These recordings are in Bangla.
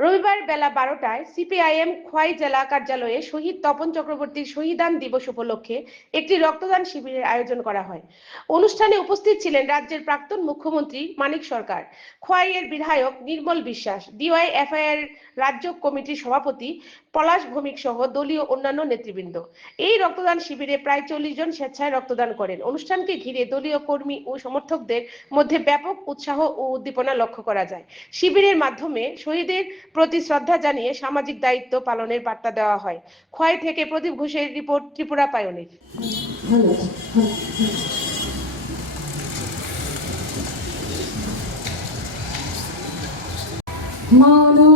রবিবার বেলা বারোটায় সিপিআইএম খোয়াই জেলা কার্যালয়ে শহীদ তপন চক্রবর্তীর শহীদান দিবস উপলক্ষে একটি রক্তদান শিবিরের আয়োজন করা হয়। অনুষ্ঠানে উপস্থিত ছিলেন রাজ্যের প্রাক্তন মুখ্যমন্ত্রী মানিক সরকার, খোয়াইয়ের বিধায়ক নির্মল বিশ্বাস ডিওয়াই এফআইআর রাজ্য কমিটির সভাপতি পলাশ ভৌমিক সহ দলীয় অন্যান্য নেতৃবৃন্দ। এই রক্তদান শিবিরে প্রায় চল্লিশ জন স্বেচ্ছায় রক্তদান করেন। অনুষ্ঠানকে ঘিরে দলীয় কর্মী ও সমর্থকদের মধ্যে ব্যাপক উৎসাহ ও উদ্দীপনা লক্ষ্য করা যায়। শিবিরের মাধ্যমে শহীদের প্রতি শ্রদ্ধা জানিয়ে সামাজিক দায়িত্ব পালনের বার্তা দেওয়া হয়। খোয়াই থেকে প্রদীপ ঘোষের রিপোর্ট ত্রিপুরা পায়নের মানো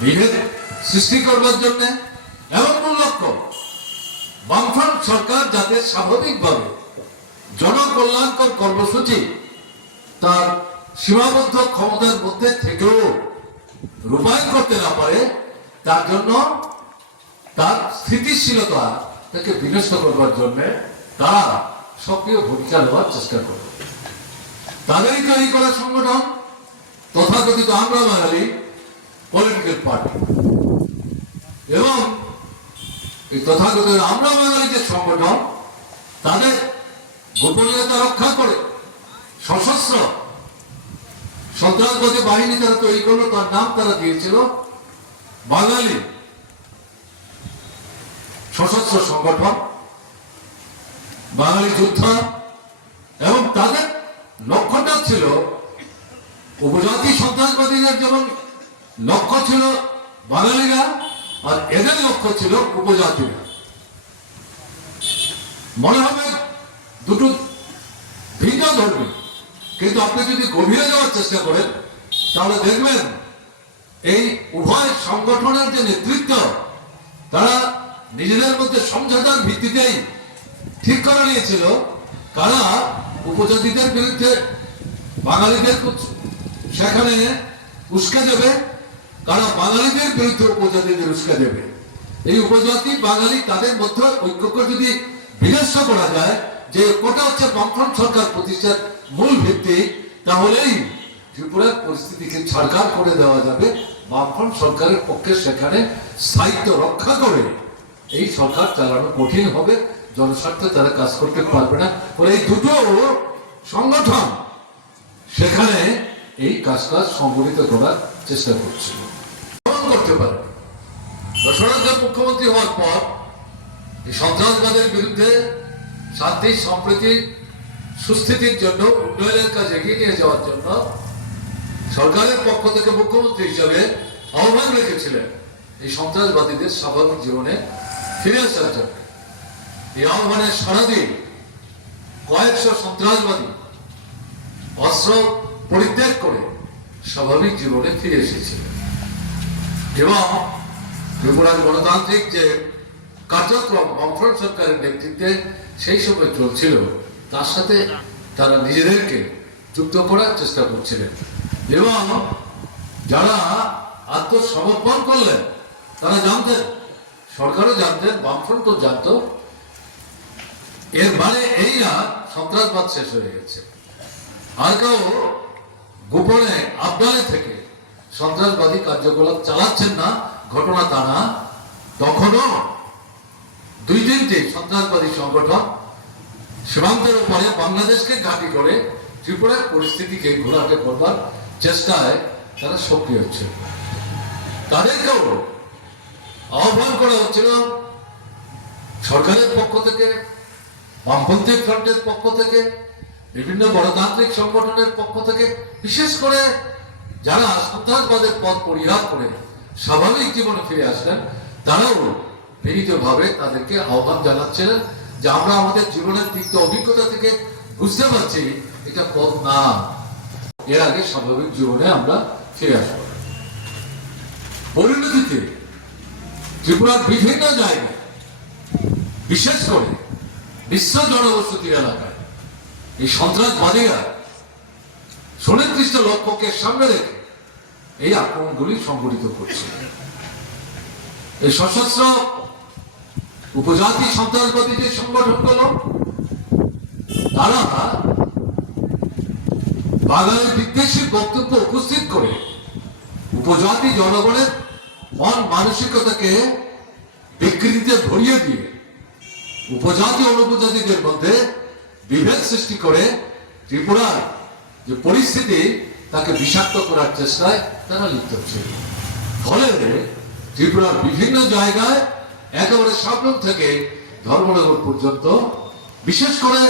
বিভেদ সৃষ্টি করবার জন্য এমন কোন লক্ষ্য? বামফ্রন্ট সরকার যাতে স্বাভাবিকভাবে জনকল্যাণকর কর্মসূচি তার সীমাবদ্ধ ক্ষমতার মধ্যে থেকেও রূপায়ণ করতে না পারে, তার জন্য তার স্থিতিশীলতা তাকে বিনষ্ট করবার জন্য তারা সক্রিয় ভূমিকা নেওয়ার চেষ্টা করে তাদেরই তৈরি করা সংগঠন তথাকথিত আমরা বাঙালি পলিটিক্যাল পার্টি এবং এই তথাকথিত আমরা বাঙালি যে সংগঠন, তাদের গোপনীয়তা রক্ষা করে সশস্ত্র সন্ত্রাসবাদী বাহিনী তারা তৈরি করল, তার নাম তারা দিয়েছিল বাঙালি সশস্ত্র সংগঠন, বাঙালি যোদ্ধা, এবং তাদের লক্ষ্যটা ছিল উপজাতি সন্ত্রাসবাদীদের যেমন লক্ষ্য ছিল বাঙালিরা, আর এদের লক্ষ্য ছিল উপজাতিরা। মনে হবে দুটো ভিন্ন ধর্মী। কিন্তু আপনি যদি গভীরে যাওয়ার চেষ্টা করেন, তাহলে দেখবেন এই উভয় সংগঠনের যে নেতৃত্ব, তারা নিজেদের মধ্যে সমঝোতার ভিত্তিতেই ঠিক করে নিয়েছিল। কারা? উপজাতিদের বিরুদ্ধে বাঙালিদের সেখানে উস্কে দেবে। কারা বাঙালিদের বিরুদ্ধে উপজাতিদের উস্কে দেবে? এই উপজাতি বাঙালি তাদের মধ্যে ঐক্যকে যদি বিনষ্ট করা যায়, যে কোটা হচ্ছে বামফ্রন্ট সরকার প্রতিষ্ঠার মূল ভিত্তি, তাহলেই ত্রিপুরার পরিস্থিতিকে ছাড়কার করে দেওয়া যাবে। বামফ্রন্ট সরকারের পক্ষে সেখানে স্থায়িত্ব রক্ষা করে এই সরকার চালানো কঠিন হবে। জনস্বার্থে তারা কাজ করতে পারবে না। ফলে এই দুটো সংগঠন সেখানে এই কাজ কাজ সংগঠিত করার চেষ্টা করছিল কেমন করতে পারে। মুখ্যমন্ত্রী হওয়ার পর সন্ত্রাসবাদের বিরুদ্ধে শান্তি, সম্প্রীতি সুস্থিতির জন্য, উন্নয়নের কাজ এগিয়ে নিয়ে যাওয়ার জন্য সরকারের পক্ষ থেকে মুখ্যমন্ত্রী হিসাবে আহ্বান রেখেছিলেন এই সন্ত্রাসবাদীদের স্বাভাবিক জীবনে ফিরে আসার জন্য। এই আহ্বানের সাড়া দিয়ে কয়েকশো সন্ত্রাসবাদী অস্ত্র পরিত্যাগ করে স্বাভাবিক জীবনে ফিরে এসেছিল এবং ত্রিপুরার গণতান্ত্রিক যে কার্যক্রম, বামফ্রন্ট সরকারের নেতৃত্বে সেই সময় চলছিল। তার সাথে তারা নিজেদেরকে যুক্ত করার চেষ্টা করছিলেন। এবং যারা আত্মসমর্পণ করলেন, তারা জানতেন, সরকারও জানতেন, বামফ্রন্টও জানতো এর মানে এই না সন্ত্রাসবাদ শেষ হয়ে গেছে। আর কেউ গোপনে আবদালে থেকে সন্ত্রাসবাদী কার্যকলাপ চালাচ্ছেন না, ঘটনা তা না। তখনও দুই তিনটি সন্ত্রাসবাদী সংগঠন সীমান্তের উপরে বাংলাদেশকে ঘাঁটি করে ত্রিপুরার পরিস্থিতিকে ঘোরাটে করবার চেষ্টায় তারা সক্রিয় হচ্ছে। তাদেরকেও আহ্বান করা হচ্ছিল সরকারের পক্ষ থেকে, বামপন্থী ফ্রন্টের পক্ষ থেকে, বিভিন্ন গণতান্ত্রিক সংগঠনের পক্ষ থেকে, বিশেষ করে যারা সন্ত্রাসবাদের পথ পরিহার করে স্বাভাবিক জীবনে ফিরে আসলেন, তারাও বিনীতভাবে তাদেরকে আহ্বান জানাচ্ছিলেন যে আমরা আমাদের জীবনের তিক্ত অভিজ্ঞতা থেকে বুঝতে পারছি, এটা পথ না। এর আগে স্বাভাবিক জীবনে আমরা ফিরে আসব। পরিণতিতে ত্রিপুরার বিভিন্ন জায়গায়, বিশেষ করে বিশ্ব জনবসতি এলাকায়, এই সন্ত্রাসবাদীরা সুনির্দিষ্ট লক্ষ্যকে সামনে রেখে এই আক্রমণগুলি সংঘটিত করছে। এই সশস্ত্র উপজাতি সন্ত্রাসবাদী যে সংগঠনগুলো তারা বাঙালির বিদ্বেষী বক্তব্য উপস্থিত করে উপজাতি জনগণের মন মানসিকতাকে বিকৃতিতে ভরিয়ে দিয়ে উপজাতি অনুপজাতিদের মধ্যে বিভেদ সৃষ্টি করে ত্রিপুরার যে পরিস্থিতি তাকে বিষাক্ত করার চেষ্টায় তারা লিপ্ত ছিল। ফলে ত্রিপুরার বিভিন্ন জায়গায় একেবারে সাবরুম থেকে ধর্মনগর পর্যন্ত বিশেষ করে